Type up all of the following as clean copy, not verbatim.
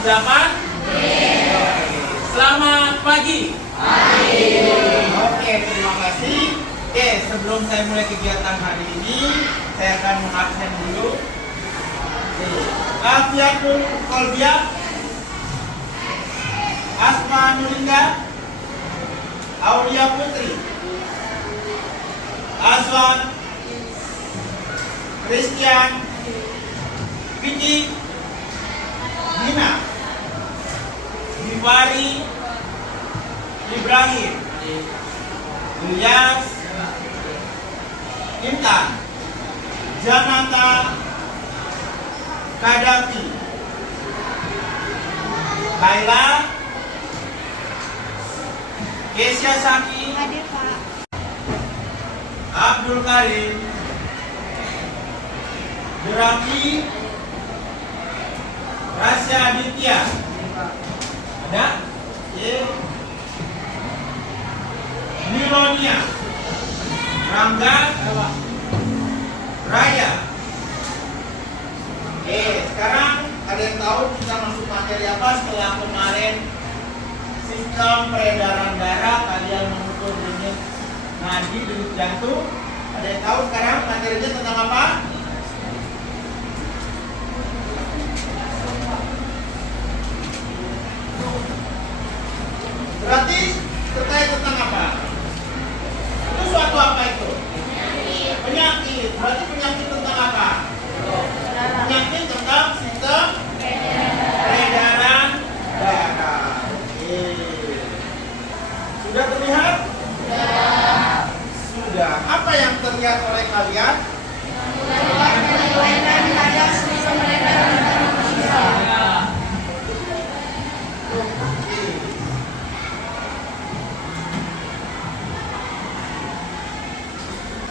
Silakan. Selamat pagi. Oke, terima kasih. Oke, sebelum saya mulai kegiatan hari ini, saya akan mengabsen dulu. Afiatul Kolbia, Asma Nurinda, Aulia Putri, Azwan, Christian, Vicky, Dina, Bifari, Ibrahim, Ilyas, Intan, Janata, Kadafi, Kaila, Kesia Saki, Abdul Karim, Derafi, Rasya Aditya. Ada? Milonia, Rangga, Raya. Sekarang ada yang tahu kita masuk materi apa setelah kemarin sistem peredaran darah, kalian mengukur denyut nadi, denyut jantung. Ada yang tahu sekarang materinya tentang apa? Berarti terkait tentang apa? Itu suatu apa itu? Penyakit. Berarti penyakit tentang apa? Penyakit tentang sistem peredaran darah. Sudah terlihat? Sudah. Apa yang terlihat oleh kalian?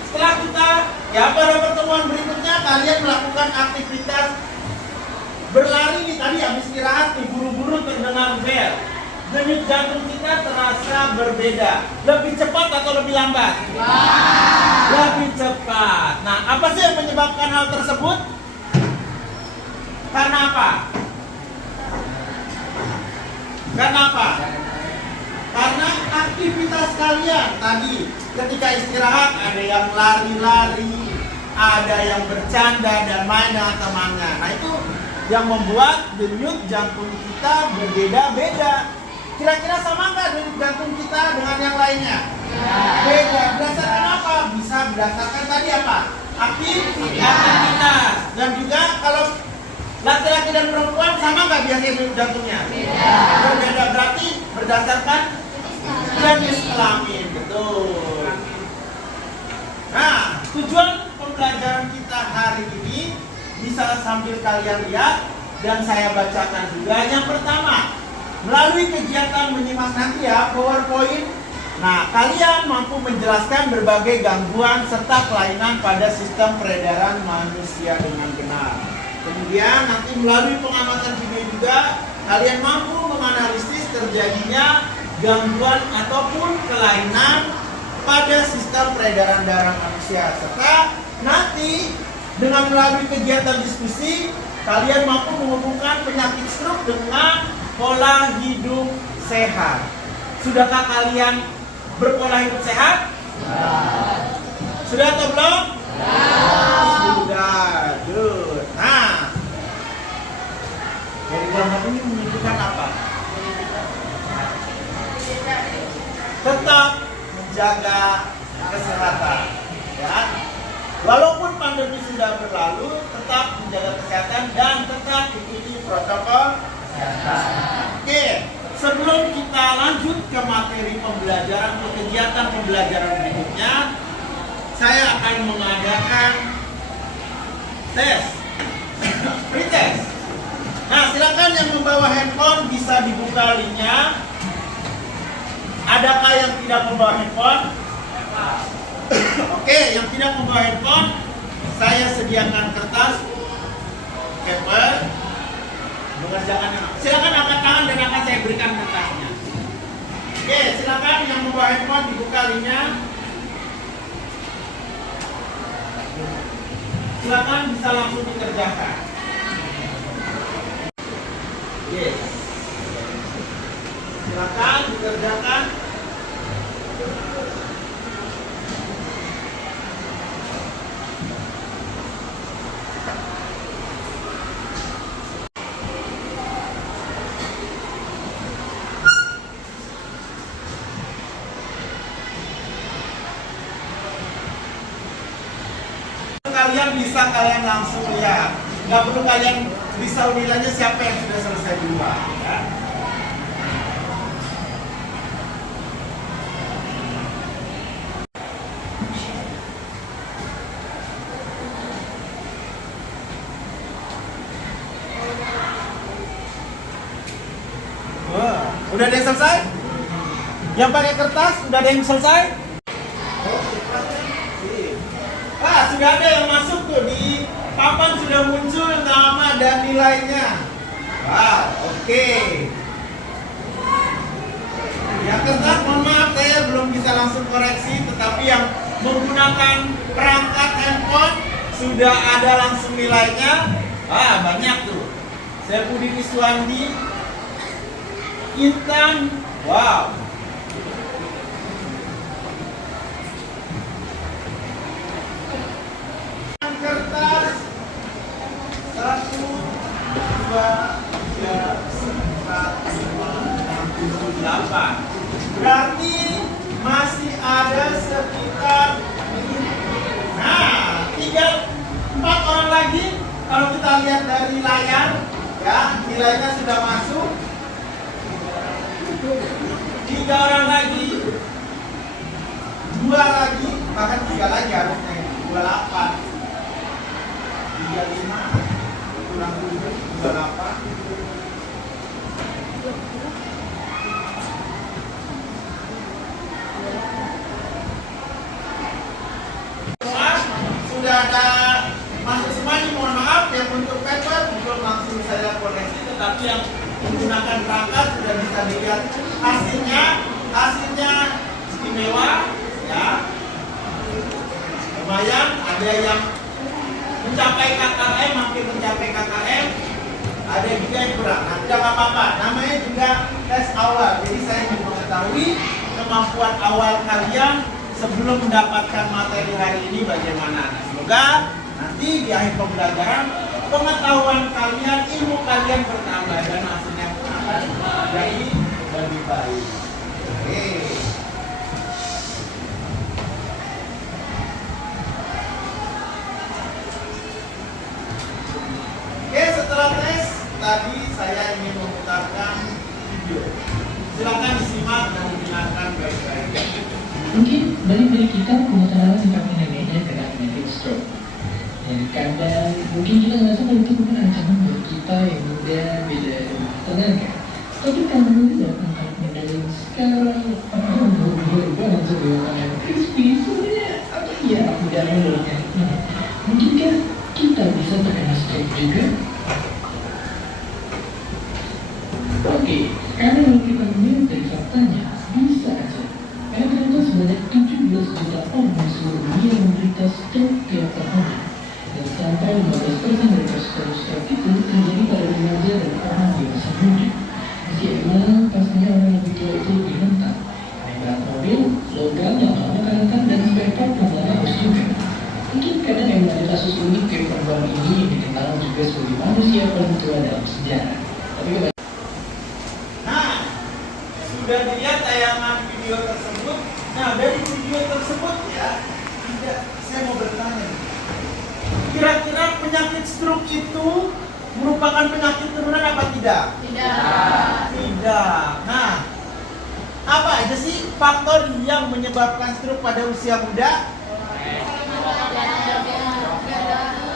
Setelah kita, pada pertemuan berikutnya kalian melakukan aktivitas berlari nih, tadi habis istirahat nih, buru-buru terdengar bel. Denyut jantung kita terasa berbeda. Lebih cepat atau lebih lambat? Lebih cepat. Nah, apa sih yang menyebabkan hal tersebut? Karena apa? Karena apa? Karena aktivitas kalian tadi ketika istirahat ada yang lari-lari, ada yang bercanda dan main dengan temannya. Nah, itu yang membuat denyut jantung kita berbeda-beda. Kira-kira sama nggak denyut jantung kita dengan yang lainnya? Beda. Berdasarkan apa? Bisa berdasarkan tadi apa? Aktivitas. Dan juga kalau laki-laki dan perempuan sama nggak biasanya denyut jantungnya? Berbeda. Berarti berdasarkan jenis kelamin. Betul. Nah, tujuan pembelajaran kita hari ini bisa sambil kalian lihat dan saya bacakan juga. Yang pertama, melalui kegiatan menyimak nanti ya PowerPoint. Nah, kalian mampu menjelaskan berbagai gangguan serta kelainan pada sistem peredaran manusia dengan benar. Kemudian nanti melalui pengamatan video juga kalian mampu menganalisis terjadinya gangguan ataupun kelainan pada sistem peredaran darah manusia. Serta nanti dengan melalui kegiatan diskusi kalian mampu menghubungkan penyakit stroke dengan pola hidup sehat. Sudahkah kalian berpola hidup sehat? Sudah atau belum? Sudah. Good. Nah, dari gambar ini menunjukkan apa? Tetap menjaga kesehatan. Ya. Walaupun pandemi sudah berlalu, tetap menjaga kesehatan dan tetap ikuti protokol kesehatan. Oke, sebelum kita lanjut ke materi pembelajaran, ke kegiatan pembelajaran berikutnya, saya akan mengadakan tes, pretest. Nah, silakan yang membawa handphone bisa dibuka linknya. Adakah yang tidak membawa handphone? Oke, yang tidak membawa handphone, saya sediakan kertas, paper, mengerjakan. Silakan angkat tangan dan akan saya berikan kertasnya. Oke, silakan yang membawa handphone dibuka linknya. Silakan bisa langsung dikerjakan. Oke. Silakan dikerjakan. Kalian bisa kalian langsung lihat, nggak perlu kalian bisa nilainya siapa yang sudah selesai duluan ya. Wah, udah ada yang selesai? Yang pakai kertas udah ada yang selesai? Sudah ada yang masuk tuh, di papan sudah muncul nama dan nilainya. Wow, oke. Yang kertas, mohon maaf saya belum bisa langsung koreksi, tetapi yang menggunakan perangkat handphone sudah ada langsung nilainya. Banyak tuh. Saya Budi Iswandi, Intan, wow. Kertas 1, 2, 3, 4, 5, 6, 7, 8. Berarti masih ada sekitar 4 orang lagi. Kalau kita lihat dari layar ya, nilainya sudah masuk. 3 orang lagi, 2 lagi, bahkan 3 lagi harusnya. 28, 35, kurang 7, 28. Sudah ada masuk semuanya, mohon maaf yang untuk paper belum langsung saya koreksi, tetapi yang menggunakan perangkat sudah bisa dilihat hasilnya istimewa ya. Lumayan, ada yang mencapai KKM, makin mencapai KKM, ada juga yang kurang. Nah, tidak apa-apa, namanya juga tes awal. Jadi saya ingin mengetahui kemampuan awal kalian sebelum mendapatkan materi hari ini bagaimana. Nah, semoga nanti di akhir pembelajaran pengetahuan kalian, ilmu kalian bertambah dan hasilnya pun akan jadi lebih baik. Oke. Setelah tes tadi saya ingin memutarkan video. Silakan disimak dan dengarkan baik-baik. Mungkin dari kita punya cara seperti neneknya dengan penyakit stroke. Dan kadang mungkin kita ngerasa kalau itu bukan ancaman buat kita yang muda, beda tenaga. Tapi kalau melihat angkat modal sekarang, berubah langsung dengan crispy. Sebenarnya apa ya mudah menurutnya? Mungkinkah kita bisa terkena stroke juga? Oke, karena kalau kita melihat dari faktanya, bisa aja. Karena ternyata sebanyak 17 juta orang di seluruh dunia menderita stroke tiap tahunnya. Dan sampai 15% dari kasus stroke itu terjadi pada remaja dan orang dewasa muda. Meski emang pastinya orang lebih tua itu lebih rentan. Berat mobil, logam yang lama karetan dan spare part pembalap harus juga. Mungkin kadang yang ada kasus unik kayak perempuan ini yang dikenal juga sebagai manusia paling tua dalam sejarah. Tapi sudah dilihat tayangan video tersebut. Nah, dari video tersebut ya, saya mau bertanya. Kira-kira penyakit stroke itu merupakan penyakit turunan apa tidak? Tidak. Nah, apa aja sih faktor yang menyebabkan stroke pada usia muda?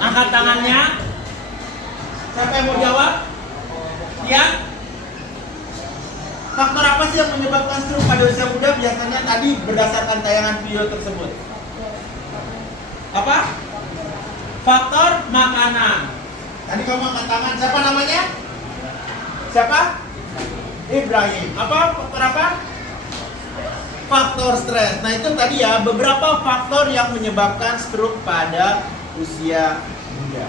Angkat tangannya. Siapa yang mau jawab? Ya? Faktor apa sih yang menyebabkan stroke pada usia muda? Biasanya tadi berdasarkan tayangan video tersebut. Apa? Faktor makanan. Tadi kamu angkat tangan. Siapa namanya? Siapa? Ibrahim. Apa? Faktor apa? Faktor stres. Nah itu tadi ya beberapa faktor yang menyebabkan stroke pada usia muda.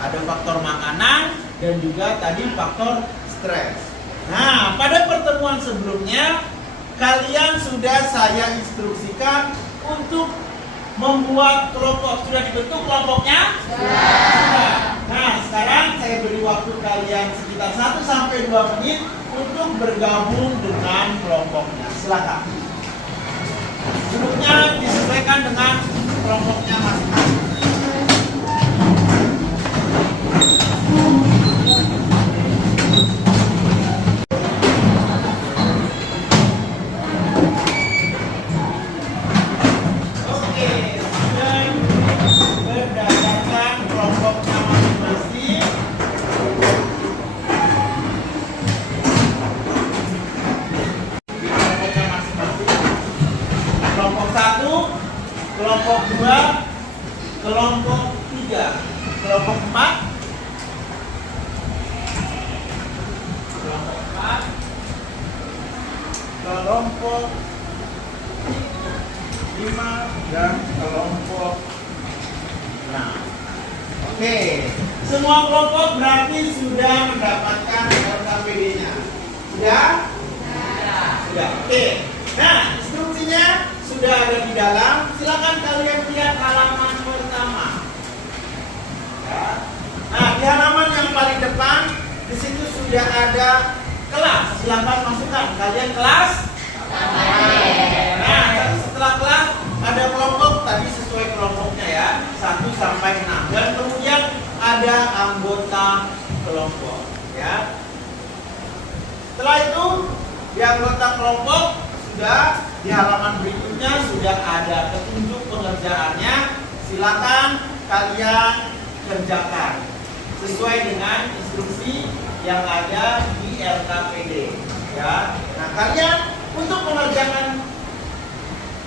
Ada faktor makanan dan juga tadi faktor stres. Nah, pada pertemuan sebelumnya kalian sudah saya instruksikan untuk membuat kelompok. Sudah dibentuk kelompoknya? Sudah. Nah, sekarang saya beri waktu kalian sekitar 1-2 menit untuk bergabung dengan kelompoknya. Silakan. Duduknya disesuaikan dengan kelompoknya masing-masing. Kelompok 2, kelompok 3, kelompok 4, kelompok 5, dan kelompok 6. Oke, semua kelompok berarti sudah mendapatkan LKPD-nya. Sudah? Sudah. Oke. Nah, instruksinya sudah ada di dalam. Silakan kalian lihat halaman pertama. Ya. Nah, di halaman yang paling depan di situ sudah ada kelas. Silakan masukkan. Kalian kelas? Nah, setelah kelas ada kelompok tadi sesuai kelompoknya ya, 1-6. Dan kemudian ada anggota kelompok. Ya. Setelah itu di anggota kelompok sudah di halaman berikutnya sudah ada petunjuk pengerjaannya. Silakan kalian kerjakan sesuai dengan instruksi yang ada di LKPD. Ya, nah kalian untuk mengerjakan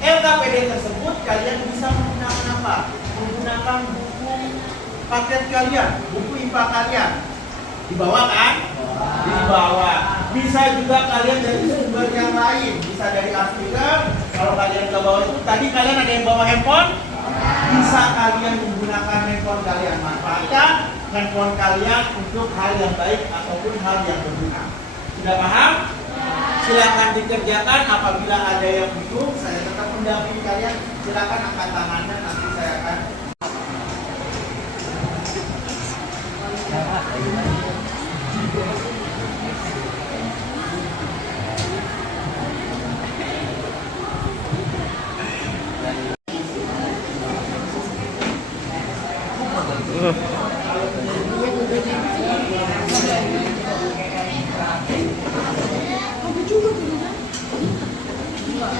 LKPD tersebut kalian bisa menggunakan apa? Menggunakan buku paket kalian, buku IPA kalian. Dibawa kan? Dibawa. Bisa juga kalian dari sumber yang lain, bisa dari artikel. Kalau kalian nggak bawa itu, tadi kalian ada yang bawa handphone, bisa kalian menggunakan handphone kalian. Manfaatkan handphone kalian untuk hal yang baik ataupun hal yang berguna. Sudah paham? Silakan dikerjakan. Apabila ada yang bingung, saya tetap mendampingi kalian. Silakan angkat tangannya, nanti saya akan.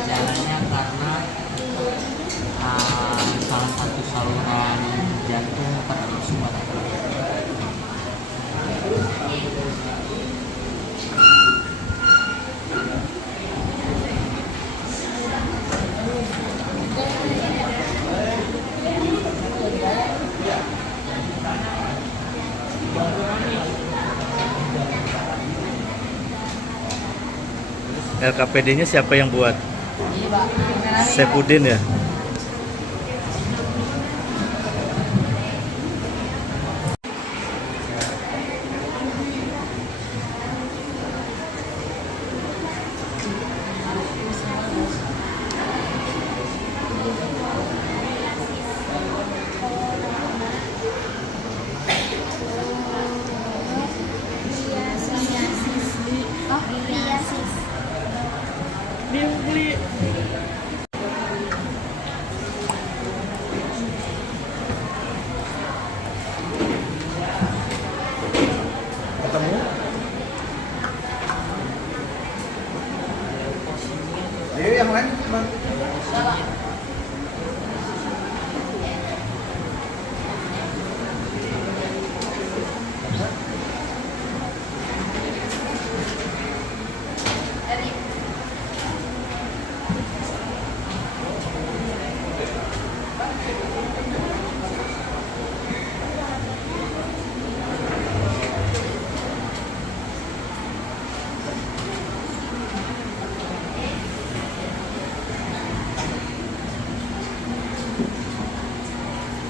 Jalannya karena salah satu saluran jantung pada sumber. LKPD-nya siapa yang buat? Sepudin ya? Ketemu? Ayo yang lain, Bang.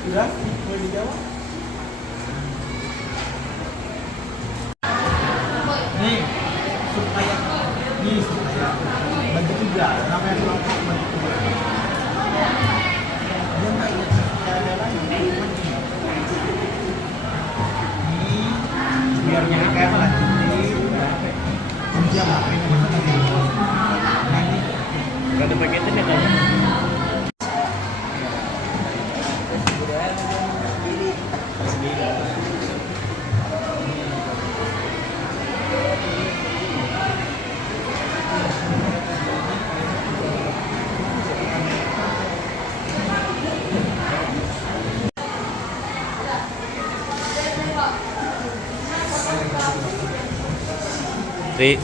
Sudah? Boleh dijawab? Nih, Tri.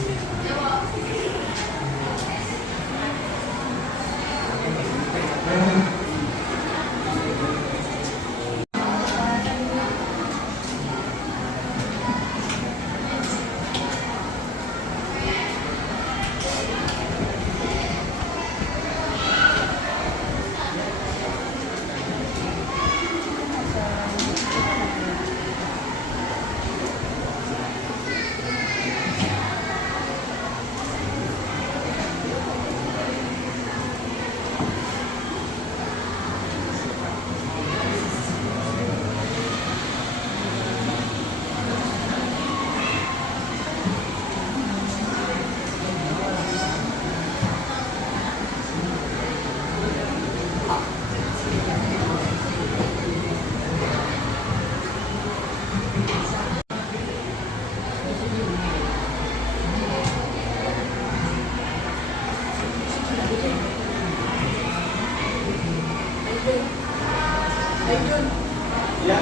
Ya.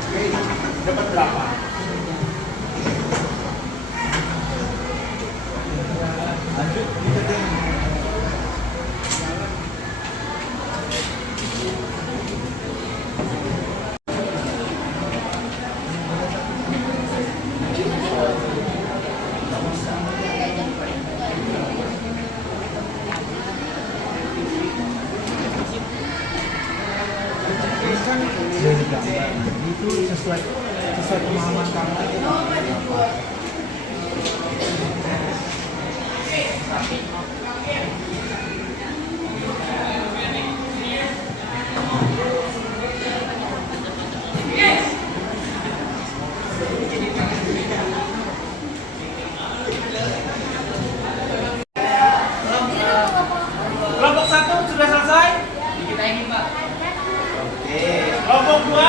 Oke, dapat berapa? Lanjut, kita itu sesuai pemahaman kamu. Kelompok 1 sudah selesai? Kita ini, Pak. Oke. Kelompok 2?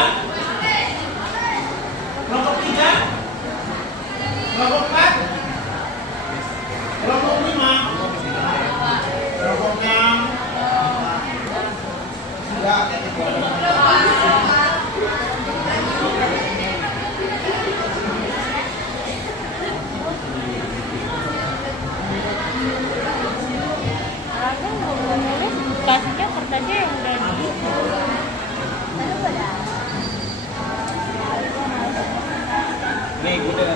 Kelompok 3? Kelompok 4? Kelompok 5? Kelompok 6? Sudah. Kasihnya kertasnya yang udah di Nih, udah.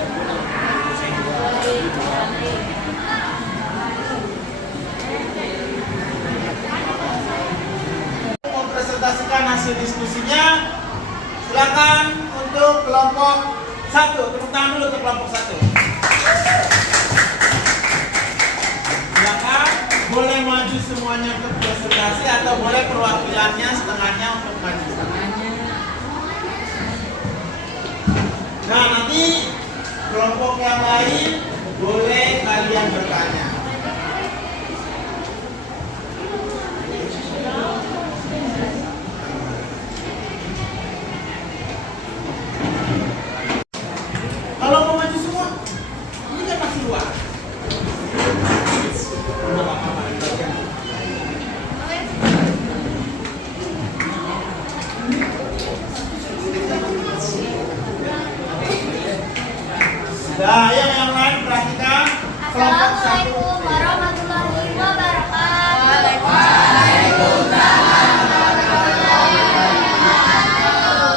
Mau presentasikan hasil diskusinya, silakan untuk kelompok 1. Tepuk tangan dulu untuk kelompok 1. Silakan, boleh maju semuanya untuk presentasi atau boleh perwakilannya setengahnya untuk maju. Nah, nanti kelompok yang lain boleh kalian bertanya. Kalau mau maju semua, ini kan masih luar. Nah, yang lain perhatikan kelompok 1. Assalamualaikum warahmatullahi wabarakatuh.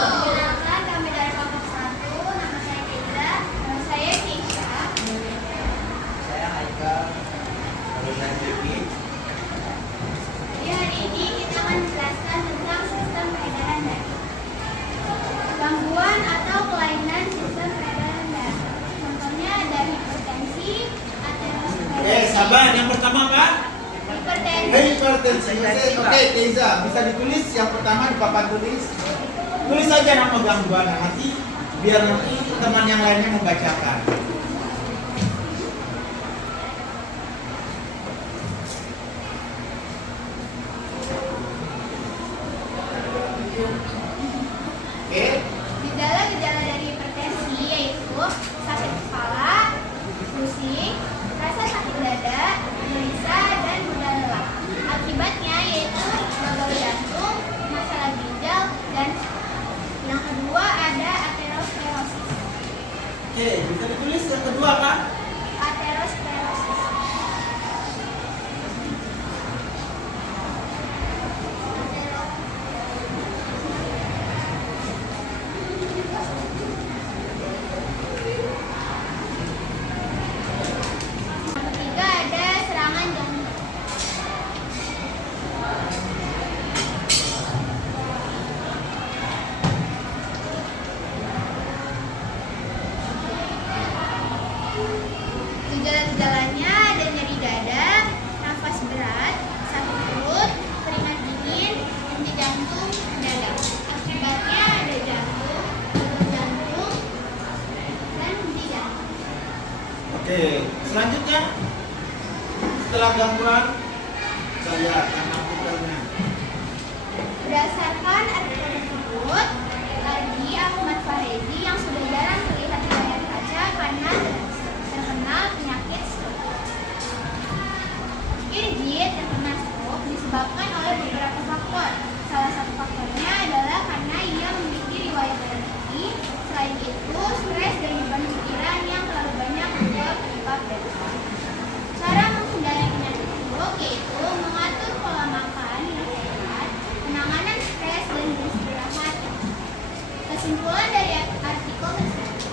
Perkenalkan, kami dari kelompok 1. Nama saya Kendra. Nama saya Keisha. Saya Haikal. Kalau saya Devi. Di hari ini kita akan menjelaskan tentang sistem peredaran data. Gangguan atau kelainan sistem peredaran data. Contohnya ada hipertensi, aterosklerosis. Sabar. Yang pertama apa? Hipertensi. Hipertensi. Oke, Keiza, bisa ditulis yang pertama di papan tulis. Tulis saja nama gangguan nanti, biar nanti teman yang lainnya membacakan. setelah gangguan saya akan melakukannya. Berdasarkan artikel tersebut, Ardi Ahmad Farezi yang sudah jarang terlihat di layar kaca karena terkena penyakit stroke. Irji terkena stroke disebabkan oleh beberapa faktor. Salah satu faktornya adalah karena ia memiliki riwayat diabetes. Selain itu, stres dan beban pikiran yang terlalu banyak juga penyebab depresi. Cara menghindari penyakit stroke yaitu mengatur pola makan yang sehat, penanganan stres dan beristirahat. Kesimpulan dari artikel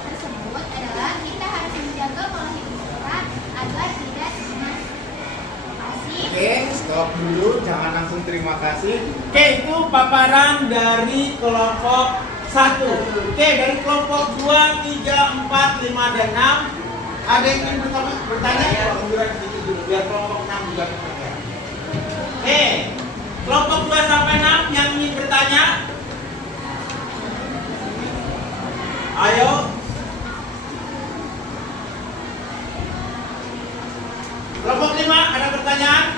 tersebut adalah kita harus menjaga pola hidup sehat agar tidak cemas. Terima kasih. Oke, stop dulu, jangan langsung terima kasih. Oke, itu paparan dari kelompok 1. Oke, dari kelompok 2, 3, 4, 5, dan 6. Ada yang ingin bertanya? Munduran sedikit dulu, biar kelompok 6 juga bertanya. Oke, kelompok 2 sampai 6 yang ingin bertanya? Ayo. Kelompok 5, ada pertanyaan?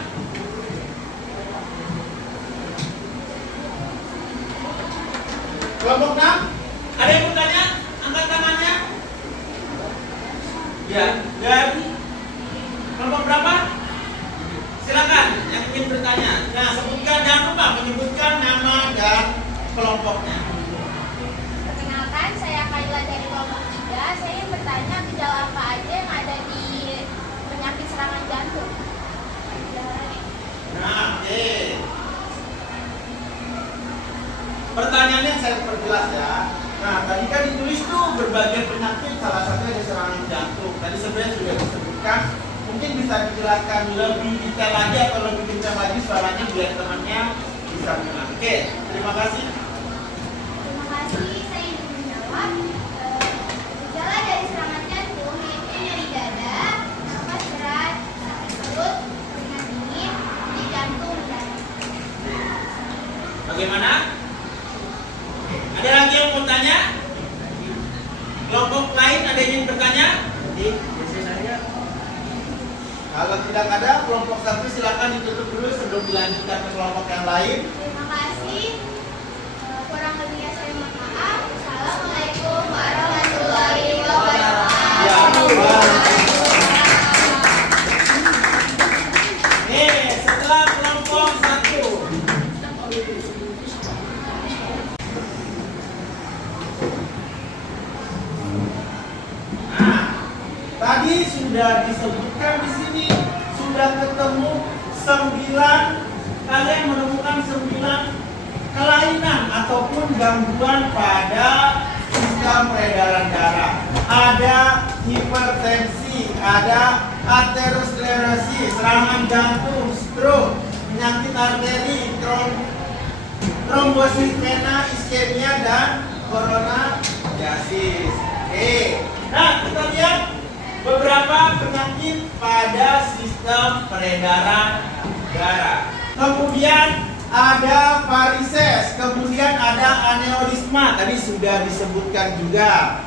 Kelompok 6, ada yang bertanya? Angkat tangannya. Ya, dari kelompok berapa? Silakan yang ingin bertanya. Nah, sebutkan, jangan lupa menyebutkan nama dan kelompoknya. Perkenalkan, saya Kaila dari kelompok 3. Saya ingin bertanya gejala apa aja yang ada di penyakit serangan jantung. Nah, oke. Pertanyaannya saya perjelas ya. Nah, tadi kan ditulis tuh berbagai penyakit, salah satunya ada serangan jantung. Tadi sebenarnya sudah disebutkan. Mungkin bisa dijelaskan lebih detail lagi atau lebih detail lagi suaranya biar temannya bisa mengenal. Oke, terima kasih. Terima kasih, saya ingin menjawab. Gejala dari serangan jantung yaitu nyeri dada, nafas berat, sakit perut, keringat dingin, nyeri jantung, dan Bagaimana? Ada lagi yang mau tanya? Kelompok lain ada yang ingin bertanya? Kalau tidak ada, kelompok 1 silakan ditutup dulu sebelum dilanjutkan ke kelompok yang lain. terima kasih. Kurang lebihnya saya mohon maaf. Assalamualaikum warahmatullahi wabarakatuh. Ya, baik. Setelah kelompok 1. Nah, tadi sudah disebutkan di sini, sudah ketemu 9, kalian menemukan 9 kelainan ataupun gangguan pada sistem peredaran darah. Ada hipertensi, ada aterosklerosis, serangan jantung, stroke, penyakit arteri, trombosis vena, iskemia, dan koronariasis. Oke. Nah, kita lihat beberapa penyakit pada sistem peredaran darah. Kemudian ada varises, kemudian ada aneurisma, tadi sudah disebutkan juga.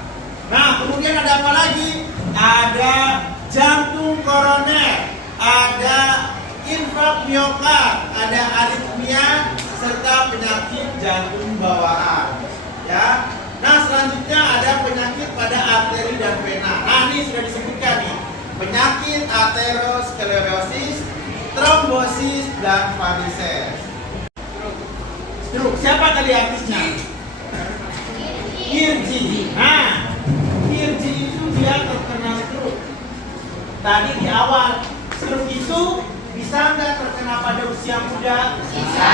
Nah, kemudian ada apa lagi? Ada jantung koroner, ada infark miokard, ada aritmia, serta penyakit jantung bawaan. Ya. Nah, selanjutnya ada penyakit pada arteri dan vena. Nah, ini sudah disebutkan nih. Penyakit aterosklerosis, trombosis, dan varises. Stroke. Siapa tadi artisnya? Irji. Nah, Irji itu dia terkena stroke. Tadi di awal, stroke itu bisa nggak terkena pada usia muda? Bisa.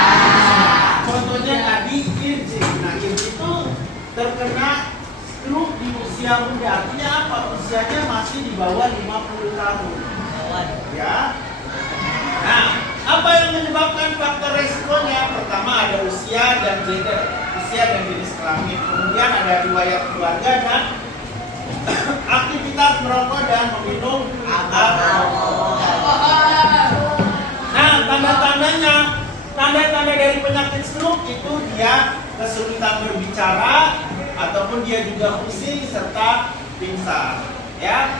Contohnya tadi Irji. Nah, Irji itu terkena stroke di usia muda. Artinya apa? Usianya masih di bawah 50 tahun. Ya. Nah, apa yang menyebabkan faktor resikonya? Pertama ada usia dan gender, usia dan jenis kelamin. Kemudian ada riwayat keluarga dan aktivitas merokok dan meminum alkohol. Nah, tanda-tanda dari penyakit stroke itu dia kesulitan berbicara ataupun dia juga pusing serta pingsan. Ya.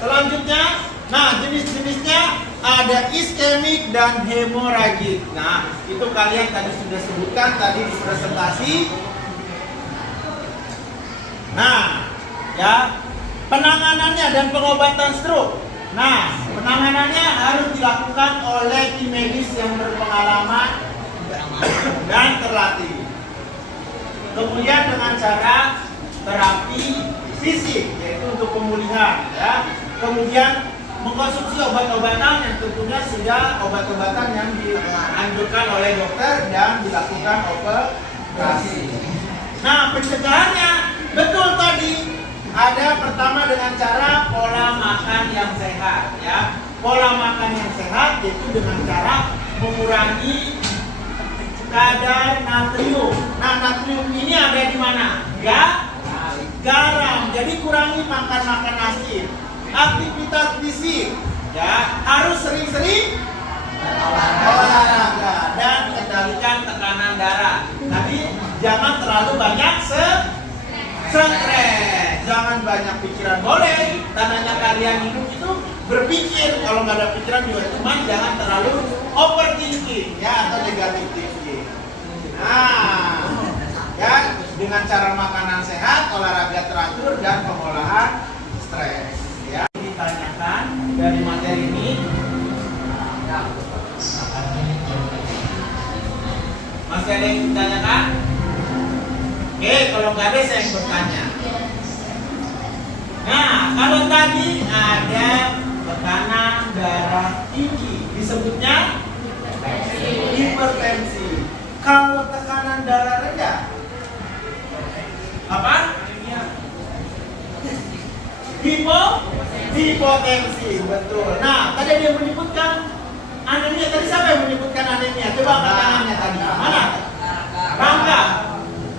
Selanjutnya Nah, jenis-jenisnya ada iskemik dan hemoragik. Nah, itu kalian tadi sudah sebutkan tadi di presentasi. Nah, ya, penanganannya dan pengobatan stroke. Nah, penanganannya harus dilakukan oleh tim medis yang berpengalaman dan terlatih. Kemudian dengan cara terapi fisik, yaitu untuk pemulihan, ya. Kemudian mengkonsumsi obat-obatan yang tentunya sudah obat-obatan yang dianjurkan oleh dokter dan dilakukan operasi. Nah, pencegahannya betul tadi. Ada pertama dengan cara pola makan yang sehat, ya. Pola makan yang sehat yaitu dengan cara mengurangi kadar natrium. Nah, natrium ini ada di mana? Garam. Jadi kurangi makan asin. Aktivitas fisik, ya, harus sering-sering olahraga dan kendalikan tekanan darah. Tapi jangan terlalu banyak stres. Jangan banyak pikiran, boleh. Tandanya kalian hidup itu berpikir. Kalau nggak ada pikiran juga, cuman jangan terlalu overthinking, ya, atau negative thinking. Nah, ya, dengan cara makanan sehat, olahraga teratur, dan pengolahan stres. Ya, ditanyakan dari materi ini. Masih ada yang ditanyakan? Oke, kalau nggak ada saya yang bertanya. Nah, kalau tadi ada tekanan darah tinggi, disebutnya hipertensi. Kalau tekanan darah rendah, apa? Hipotensi, betul. Nah, tadi dia menyebutkan anemia. Tadi siapa yang menyebutkan anemia? Coba angkat tangannya tadi. Mana? Rangga.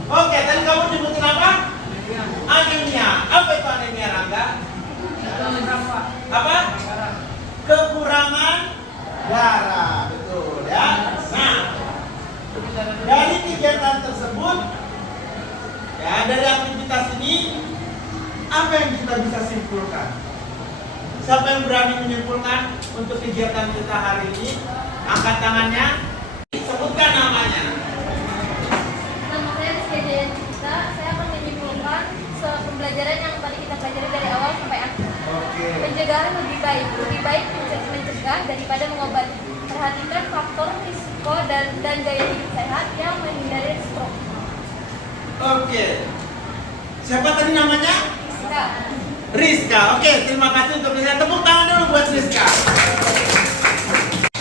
Oke, tadi kamu nyebutin apa? Anemia. Apa itu anemia, Rangga? Apa? Kekurangan darah, betul ya. Nah, dari kegiatan tersebut, ya, dari aktivitas ini, apa yang kita bisa simpulkan? Siapa yang berani menyimpulkan untuk kegiatan kita hari ini? Angkat tangannya. Sebutkan namanya. Nama saya Rizky Jayantita. Saya akan menyimpulkan pembelajaran yang tadi kita pelajari dari awal sampai akhir. Oke. Pencegahan lebih baik mencegah daripada mengobati. Perhatikan faktor risiko dan gaya hidup sehat yang menghindari stroke. Oke. Siapa tadi namanya? Rizka. Oke, terima kasih untuk Rizka. Tepuk tangan dulu buat Rizka.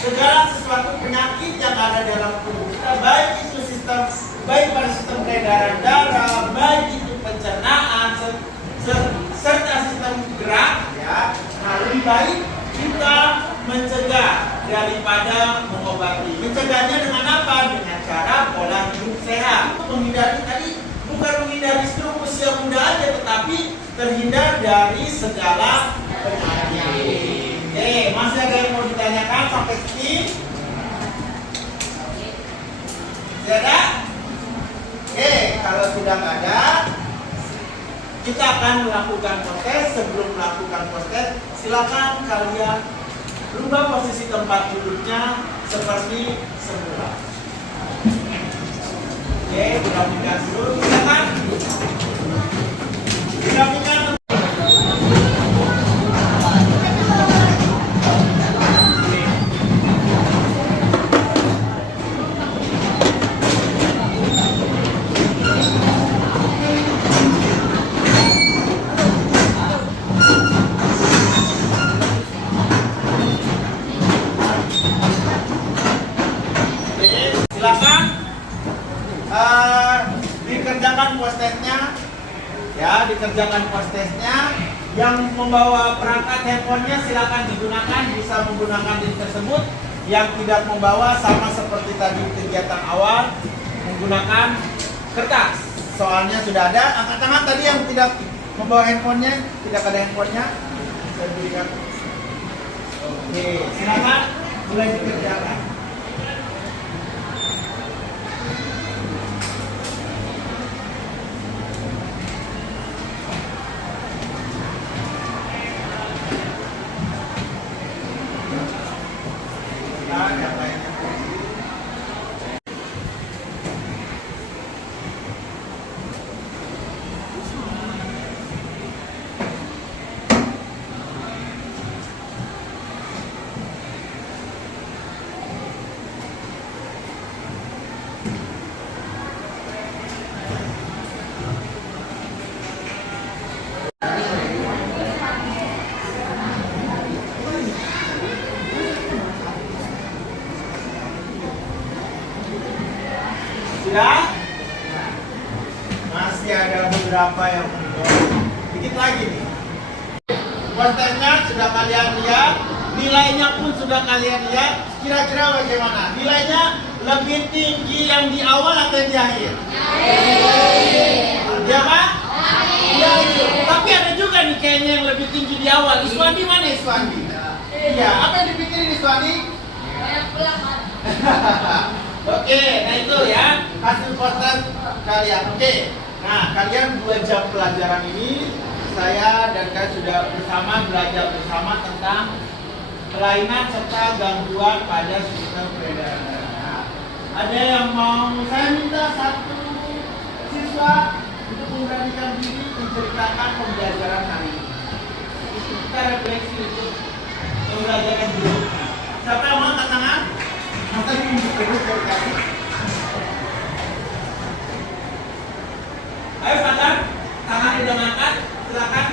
Segala sesuatu penyakit yang ada dalam tubuh kita, baik pada sistem peredaran darah, baik itu pencernaan, serta sistem gerak, ya. Nah, lebih baik kita mencegah daripada mengobati. Mencegahnya dengan apa? Dengan cara pola hidup sehat. Menghindari tadi bukan menghindari stroke usia muda aja, tetapi terhindar dari segala penyakit. Oke, masih ada yang mau ditanyakan sampai sini? Sudah ada? Oke, kalau sudah nggak ada, kita akan melakukan proses. Sebelum melakukan proses, silakan kalian rubah posisi tempat duduknya seperti semula. Oke, dirapikan dulu, silakan. Dirapikan. Silakan dikerjakan post-testnya, ya, dikerjakan post-testnya. Yang membawa perangkat handphonenya silakan digunakan, bisa menggunakan link tersebut. Yang tidak membawa, sama seperti tadi kegiatan awal, menggunakan kertas. Soalnya sudah ada. Angkat tangan tadi yang tidak membawa handphonenya, tidak ada handphonenya, saya berikan. Oke, silakan mulai dikerjakan. Sudah? Masih ada beberapa yang belum. Dikit lagi nih. Kontennya sudah kalian lihat, nilainya pun sudah kalian lihat. Kira-kira bagaimana? Nilainya lebih tinggi yang di awal atau yang di akhir? Ya kan? Ya, iya. Tapi ada juga nih kayaknya yang lebih tinggi di awal. Iswandi mana Iswandi? Iya, apa yang dipikirin Iswandi? Oke, nah itu ya hasil konten kalian. Oke, nah kalian 2 jam pelajaran ini saya dan kalian sudah bersama belajar bersama tentang kelainan serta gangguan pada sistem peredaran darah. Nah, ada yang mau saya minta satu siswa untuk memberanikan diri menceritakan pembelajaran hari ini. Kita refleksi untuk pembelajaran dulu. Siapa yang mau angkat tangan? Masa diunjuk terus dari tadi? Ayo Fatar, tangan udah ngangkat, silakan.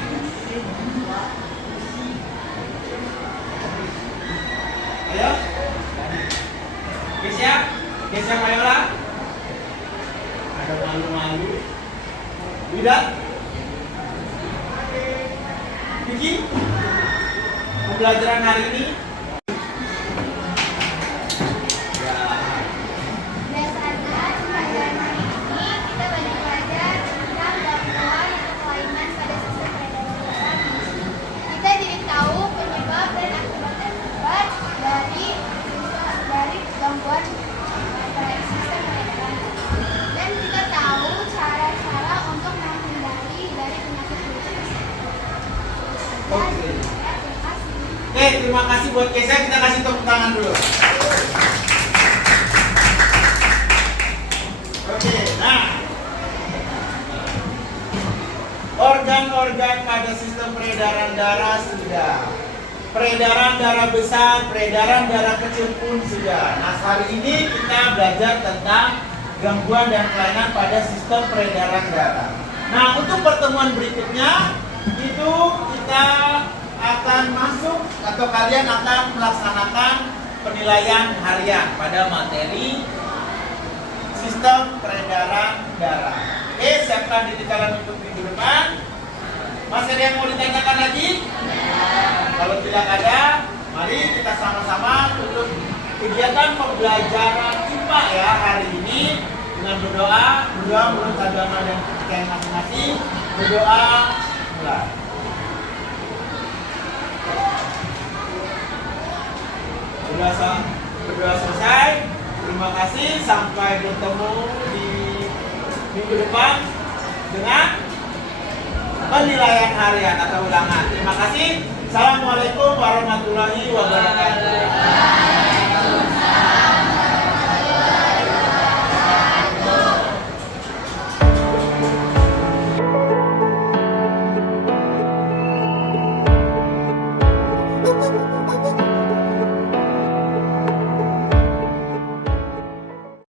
Ayo. Siap? Siap Ayolah. Ada malu-malu. Widat. Vicky. Pembelajaran hari ini. Oke, terima kasih buat Kesia. Kita kasih tepuk tangan dulu. Oke, nah organ-organ pada sistem peredaran darah sudah. Peredaran darah besar, peredaran darah kecil pun sudah. Nah, hari ini kita belajar tentang gangguan dan kelainan pada sistem peredaran darah. Nah, untuk pertemuan berikutnya itu kita akan masuk atau kalian akan melaksanakan penilaian harian pada materi sistem peredaran darah. Oke, siapkan diri kalian untuk minggu depan. Masih ada yang mau ditanyakan lagi? Kalau tidak ada, mari kita sama-sama untuk kegiatan pembelajaran IPA ya hari ini dengan berdoa menurut agama dan kepercayaan masing-masing. Berdoa mulai. Berdoa selesai. Terima kasih. Sampai bertemu di minggu depan dengan penilaian harian atau ulangan. Terima kasih. Assalamualaikum warahmatullahi wabarakatuh.